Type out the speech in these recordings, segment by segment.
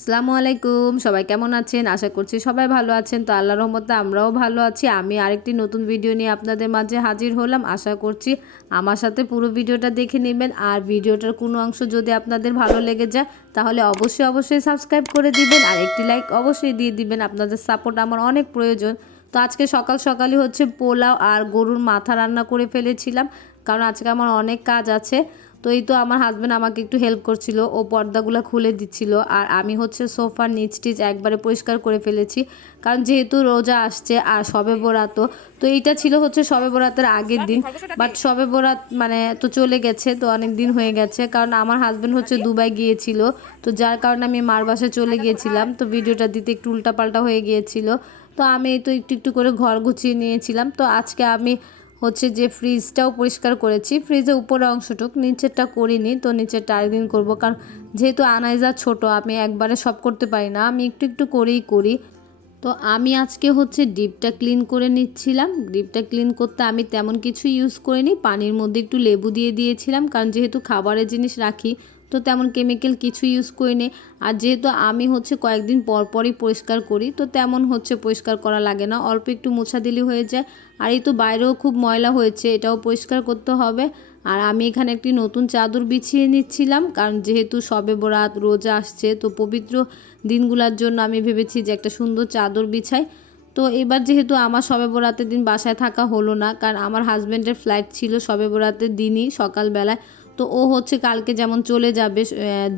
আসসালামু আলাইকুম, সবাই কেমন আছেন? আশা করছি সবাই ভালো আছেন। তো আল্লাহর রহমতে আমরাও ভালো আছি। আমি আরেকটি নতুন ভিডিও নিয়ে আপনাদের মাঝে হাজির হলাম। আশা করছি আমার সাথে পুরো ভিডিওটা দেখে নেবেন। আর ভিডিওটার কোনো অংশ যদি আপনাদের ভালো লেগে যায় তাহলে অবশ্যই সাবস্ক্রাইব করে দিবেন আর একটি লাইক অবশ্যই দিয়ে দিবেন। আপনাদের সাপোর্ট আমার অনেক প্রয়োজন। তো আজকে সকালই হচ্ছে পোলাও আর গরুর মাথা রান্না করে ফেলেছিলাম, কারণ আজকে আমার অনেক কাজ আছে। তো এই তো আমার হাজব্যান্ড আমাকে একটু হেল্প করছিল, ও পর্দাগুলো খুলে দিচ্ছিল আর আমি হচ্ছে সোফার নিচ টিচ একবারে পরিষ্কার করে ফেলেছি, কারণ যেহেতু রোজা আসছে আর শবে বরাত। তো এইটা ছিল হচ্ছে শবে বরাতের আগের দিন, বাট শবে বরাত মানে তো চলে গেছে, তো অনেক দিন হয়ে গেছে, কারণ আমার হাজব্যান্ড হচ্ছে দুবাই গিয়েছিল, তো যার কারণে আমি মার বাসায় চলে গিয়েছিলাম। তো ভিডিওটা দিতে একটু উল্টাপাল্টা হয়ে গিয়েছিল। তো আমি তো একটু করে ঘর গুছিয়ে নিয়েছিলাম। তো আজকে আমি হচ্ছে যে ফ্রিজটাও পরিষ্কার করেছি, ফ্রিজের উপরের অংশটুক, নিচেরটা করিনি। তো নিচেরটা আরেকদিন করবো, কারণ যেহেতু আনাইজা ছোট আমি একবারে সব করতে পারি না, আমি একটু করেই করি। তো আমি আজকে হচ্ছে ডিপটা ক্লিন করে নিচ্ছিলাম। ডিপটা ক্লিন করতে আমি তেমন কিছু ইউজ করিনি, পানির মধ্যে একটু লেবু দিয়ে দিয়েছিলাম, কারণ যেহেতু খাবারের জিনিস রাখি তো তেমন কেমিক্যাল কিছু ইউজ করিনি। আর যেহেতু আমি হচ্ছে কয়েকদিন পরই পরিষ্কার করি, তো তেমন হচ্ছে পরিষ্কার করা লাগে না, অল্প একটু মোছা দিলে হয়ে যায়। আর এই তো বাইরেও খুব ময়লা হয়েছে, এটাও পরিষ্কার করতে হবে। আর আমি এখানে একটি নতুন চাদর বিছিয়ে নিচ্ছিলাম, কারণ যেহেতু শবে বরাত রোজা আসছে, তো পবিত্র দিনগুলোর জন্য আমি ভেবেছি যে একটা সুন্দর চাদর বিছাই। তো এবার যেহেতু আমার শবে বরাতের দিন বাসায় থাকা হলো না, কারণ আমার হাজব্যান্ডের ফ্লাইট ছিল শবে বরাতের দিনই সকালবেলায়। তো ও হচ্ছে কালকে যেমন চলে যাবে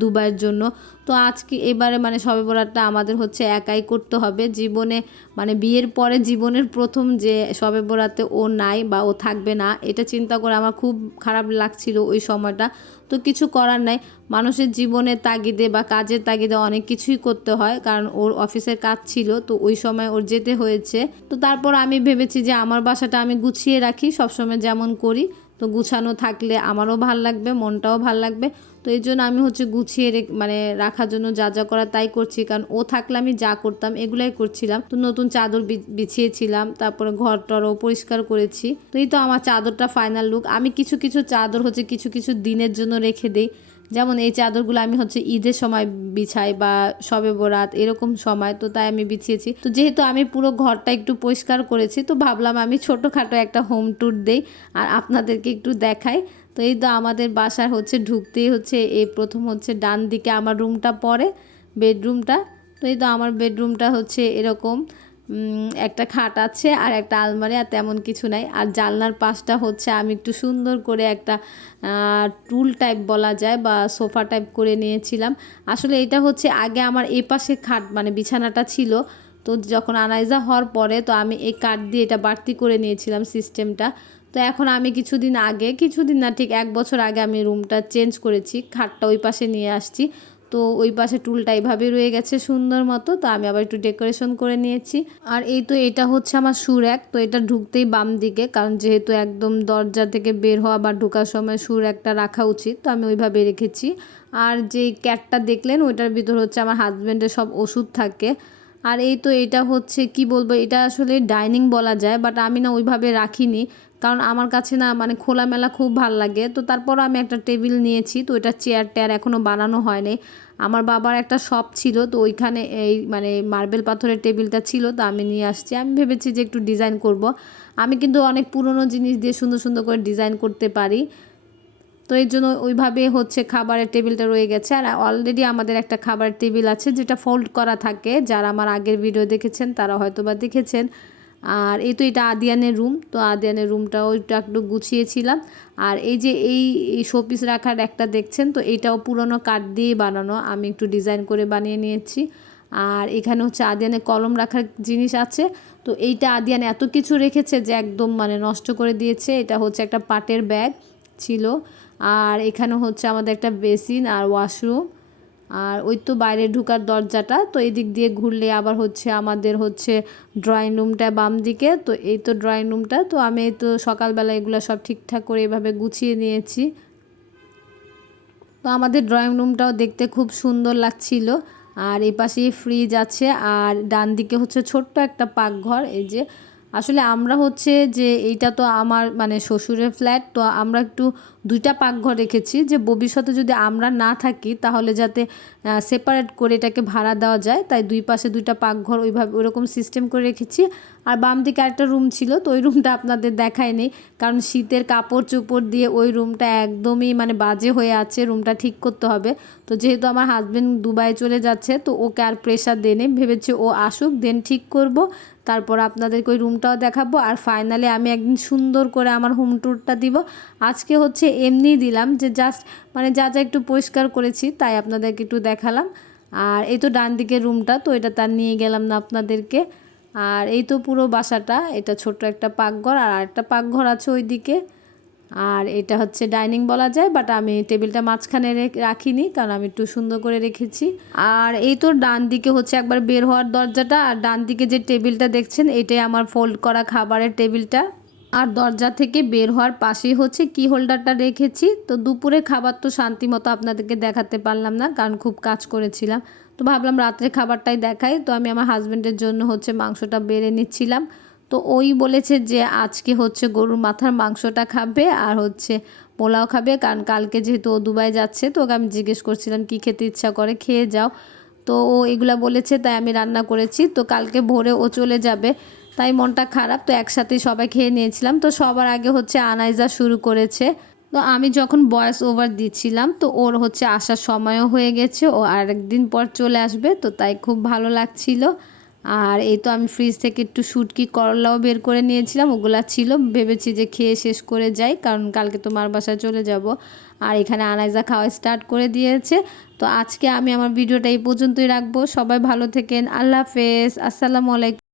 দুবাইয়ের জন্য। তো আজকে এবারে মানে শবে বরাতটা আমাদের হচ্ছে একাই করতে হবে জীবনে, মানে বিয়ের পরে জীবনের প্রথম যে শবে বরাতে ও নাই বা ও থাকবে না, এটা চিন্তা করে আমার খুব খারাপ লাগছিল ওই সময়টা। তো কিছু করার নাই, মানুষের জীবনের তাগিদে বা কাজের তাগিদে অনেক কিছুই করতে হয়, কারণ ওর অফিসের কাজ ছিল, তো ওই সময় ওর যেতে হয়েছে। তো তারপর আমি ভেবেছি যে আমার বাসাটা আমি গুছিয়ে রাখি সবসময় যেমন করি, তো গুছানো থাকলে আমারও ভাল লাগবে, মনটাও ভাল লাগবে। তো এই জন্য আমি হচ্ছে গুছিয়ে মানে রাখার জন্য যা করা তাই করছি, কারণ ও থাকলে আমি যা করতাম এগুলাই করছিলাম। তো নতুন চাদর বিছিয়েছিলাম, তারপরে ঘর টরও পরিষ্কার করেছি। তো এই তো আমার চাদরটা ফাইনাল লুক। আমি কিছু চাদর হচ্ছে কিছু দিনের জন্য রেখে দিই, যেমন এই চাদরগুলো আমি হচ্ছে ঈদের সময় বিছাই বা শবে বরাত এরকম সময়, তো তাই আমি বিছিয়েছি। তো যেহেতু আমি পুরো ঘরটা একটু পরিষ্কার করেছি, তো ভাবলাম আমি ছোটোখাটো একটা হোম ট্যুর দেই আর আপনাদেরকে একটু দেখাই। তো এই তো আমাদের বাসার হচ্ছে ঢুকতেই হচ্ছে এই প্রথম হচ্ছে ডান দিকে আমার রুমটা পড়ে, বেডরুমটা। তো এই তো আমার বেডরুমটা হচ্ছে এরকম, একটা খাট আছে আর একটা আলমারি, আর তেমন কিছু নাই। আর জানলার পাশটা হচ্ছে আমি একটু সুন্দর করে একটা টুল টাইপ বলা যায় বা সোফা টাইপ করে নিয়েছিলাম। আসলে এটা হচ্ছে আগে আমার এই পাশে খাট মানে বিছানাটা ছিল, তো যখন আনাইজা হওয়ার পরে তো আমি এই কাঠ দিয়ে এটা বাড়তি করে নিয়েছিলাম সিস্টেমটা। তো এখন আমি কিছুদিন না ঠিক 1 বছর আগে আমি রুমটা চেঞ্জ করেছি, খাটটা ওই পাশে নিয়ে আসছি। তো ওই পাশে টুলটা এইভাবে রয়ে গেছে সুন্দর মতো, তো আমি আবার একটু ডেকোরেশন করে নিয়েছি। আর এই তো এটা হচ্ছে আমার শু র‍্যাক, তো এটা ঢুকতেই বাম দিকে, কারণ যেহেতু একদম দরজা থেকে বের হওয়া বা ঢোকার সময় শু র‍্যাকটা রাখা উচিত, তো আমি ওইভাবে রেখেছি। আর যে ক্যাটটা দেখলেন ওইটার ভিতর হচ্ছে আমার হাজব্যান্ডের সব ওষুধ থাকে। আর এই তো এটা হচ্ছে কি বলবো, এটা আসলে ডাইনিং বলা যায়, বাট আমি না ওইভাবে রাখিনি, কারণ আমার কাছে না মানে খোলামেলা খুব ভাল লাগে। তো তারপর আমি একটা টেবিল নিয়েছি, তো এটা চেয়ার টেয়ার এখনও বানানো হয়নি। আমার বাবার একটা শপ ছিল, তো ওইখানে এই মানে মার্বেল পাথরের টেবিলটা ছিল, তো আমি নিয়ে আসছি। আমি ভেবেছি যে একটু ডিজাইন করব। আমি কিন্তু অনেক পুরনো জিনিস দিয়ে সুন্দর করে ডিজাইন করতে পারি, তো এই জন্য ওইভাবে হচ্ছে খাবারের টেবিলটা রয়ে গেছে। আর অলরেডি আমাদের একটা খাবারের টেবিল আছে যেটা ফোল্ড করা থাকে, যারা আমার আগের ভিডিও দেখেছেন তারা হয়তো বা দেখেছেন। আর এই তো এটা আদিয়ানের রুম, তো আদিয়ানের রুমটাও একটু গুছিয়েছিলাম। আর এই যে এই শোপিস রাখার একটা দেখছেন, তো এটাও পুরনো কাঠ দিয়ে বানানো, আমি একটু ডিজাইন করে বানিয়ে নিয়েছি। আর এখানে হচ্ছে আদিয়ানে কলম রাখার জিনিস আছে, তো এইটা আদিয়ানে এত কিছু রেখেছে যে একদম মানে নষ্ট করে দিয়েছে। এটা হচ্ছে একটা পাটের ব্যাগ ছিল। আর এখানে হচ্ছে আমাদের একটা বেসিন আর ওয়াশরুম, আর ওই তো বাইরে ঢোকার দরজাটা, তো এই দিক দিয়ে ঘুরলে আবার হচ্ছে আমাদের হচ্ছে ড্রয়িং রুমটা বাম দিকে। তো এই তো ড্রয়িং রুমটা, তো আমি এই তো সকালবেলা এগুলো সব ঠিকঠাক করে এভাবে গুছিয়ে নিয়েছি। তো আমাদের ড্রয়িং রুমটাও দেখতে খুব সুন্দর লাগছিল। আর এই পাশে ফ্রিজ আছে, আর ডান দিকে হচ্ছে ছোট্ট একটা পাকঘর, এই যে। আসলে আমরা হচ্ছে যে এইটা তো আমার মানে শ্বশুরের ফ্ল্যাট, তো আমরা একটু 2টা পাকঘর রেখেছি যে ভবিষ্যতে যদি আমরা না থাকি তাহলে যাতে সেপারেট করে এটাকে ভাড়া দেওয়া যায়, তাই 2 পাশে 2টা পাকঘর ওইভাবে ওইরকম সিস্টেম করে রেখেছি। আর বাম দিকে আরেকটা রুম ছিল, তো ওই রুমটা আপনাদের দেখায়নি কারণ শীতের কাপড় চোপড় দিয়ে ওই রুমটা একদমই মানে বাজে হয়ে আছে, রুমটা ঠিক করতে হবে। তো যেহেতু আমার হাজব্যান্ড দুবাই চলে যাচ্ছে, তো ওকে আর প্রেশার দেনে, ভেবেছি ও আসুক দেন ঠিক করব, তারপর আপনাদেরকে ওই রুমটাও দেখাবো। আর ফাইনালি আমি একদিন সুন্দর করে আমার হোম ট্যুরটা দিব। আজকে হচ্ছে এমনিই দিলাম যে জাস্ট মানে যা যা একটু পরিষ্কার করেছি তাই আপনাদেরকে একটু দেখালাম। আর এই তো ডান দিকের রুমটা, তো এটা তার নিয়ে গেলাম না আপনাদেরকে। আর এই তো পুরো বাসাটা, এটা ছোট্ট একটা পাকঘর আর আরেকটা পাকঘর আছে ওই দিকে। আর এটা হচ্ছে ডাইনিং বলা যায়, বাট আমি টেবিলটা মাঝখানে রাখিনি কারণ আমি একটু সুন্দর করে রেখেছি। আর এই তো ডান দিকে হচ্ছে একবার বের হওয়ার দরজাটা, আর ডান দিকে যে টেবিলটা দেখছেন এটাই আমার ফোল্ড করা খাবারের টেবিলটা। আর দরজা থেকে বের হওয়ার পাশেই হচ্ছে কি হোল্ডারটা রেখেছি। তো দুপুরে খাবার তো শান্তি মতো আপনাদেরকে দেখাতে পারলাম না কারণ খুব কাজ করেছিলাম, তো ভাবলাম রাত্রে খাবারটাই দেখাই। তো আমি আমার হাজব্যান্ডের জন্য হচ্ছে মাংসটা বেড়ে নিচ্ছিলাম। তো ওই বলেছে যে আজকে হচ্ছে গরুর মাথার মাংসটা খাবে আর হচ্ছে পোলাও খাবে, কারণ কালকে যেহেতু ও দুবাই যাচ্ছে, তো ওকে আমি জিজ্ঞেস করছিলাম কি খেতে ইচ্ছা করে, খেয়ে যাও। তো ও এগুলা বলেছে তাই আমি রান্না করেছি। তো কালকে ভোরে ও চলে যাবে, তাই মনটা খারাপ, তো একসাথেই সবাই খেয়ে নিয়েছিলাম। তো সবার আগে হচ্ছে আনাইজা শুরু করেছে। তো আমি যখন ভয়েস ওভার দিচ্ছিলাম তো ওর হচ্ছে আসার সময়ও হয়ে গেছে, ও আরেকদিন পর চলে আসবে, তো তাই খুব ভালো লাগছিল। আর এই তো আমি ফ্রিজ থেকে একটু শুটকি করলাও বের করে নিয়েছিলাম, ওগুলা ছিল, ভেবেছি যে খেয়ে শেষ করে যাই কারণ কালকে তো মার বাসায় চলে যাব। আর এখানে আনাইজা খাওয়া স্টার্ট করে দিয়েছে। তো আজকে আমি আমার ভিডিওটা এই পর্যন্তই রাখবো। সবাই ভালো থেকেন, আল্লাহ হাফেজ, আসসালামু আলাইকুম।